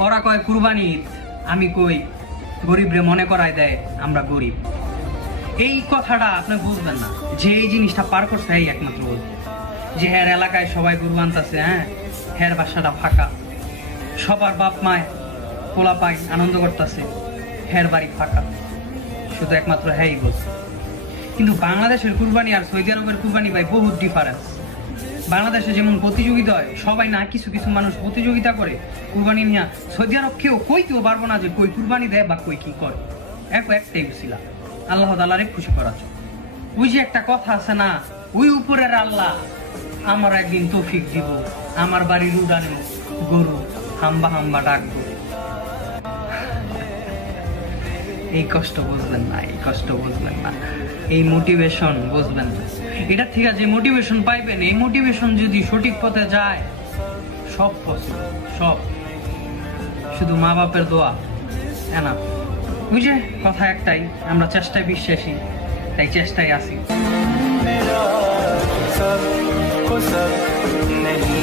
ওরা কয় কুরবানি ঈদ, আমি কই গরিব রে মনে করায় দেয় আমরা গরিব। এই কথাটা আপনি বুঝবেন না, যে এই জিনিসটা পার করছে এই একমাত্র বুঝবে। যে হ্যার এলাকায় সবাই গরু আনতেছে, হ্যাঁ হ্যার বাসাটা ফাঁকা, সবার বাপ মায় পোলা পাই আনন্দ করতেছে, হ্যার বাড়ি ফাঁকা, শুধু একমাত্র হ্যাঁই বুঝবে। কিন্তু বাংলাদেশের কুরবানি আর সৌদি আরবের কুরবানি ভাই বহুত ডিফারেন্স। বাংলাদেশে যেমন প্রতিযোগিতা হয়, সবাই না কিছু কিছু মানুষ প্রতিযোগিতা করে কুরবানি নিয়ে, সৌদি আরব কেউ কইতেও পারবো না যে কই কুরবানি দেয় বা কই কি করে। একটাই উছিলা, আল্লাহ তাআলারে খুশি করার জন্য। ওই যে একটা কথা আছে না, ওই উপরের আল্লাহ আমার একদিন তৌফিক দিব, আমার বাড়ির উড়ানে গরু হাম্বা হাম্বা ডাকবো। এই কষ্ট বুঝবেন না, এই কষ্ট বুঝবেন না, এই মোটিভেশন বুঝবেন না। এটার থেকে যে মোটিভেশন পাইবেন, এই মোটিভেশন যদি সঠিক পথে যায়, সব পসিবল, সব। শুধু মা বাপের দোয়া এনা। বুঝে কথা একটাই, আমরা চেষ্টায় বিশ্বাসী, তাই চেষ্টায় আছি।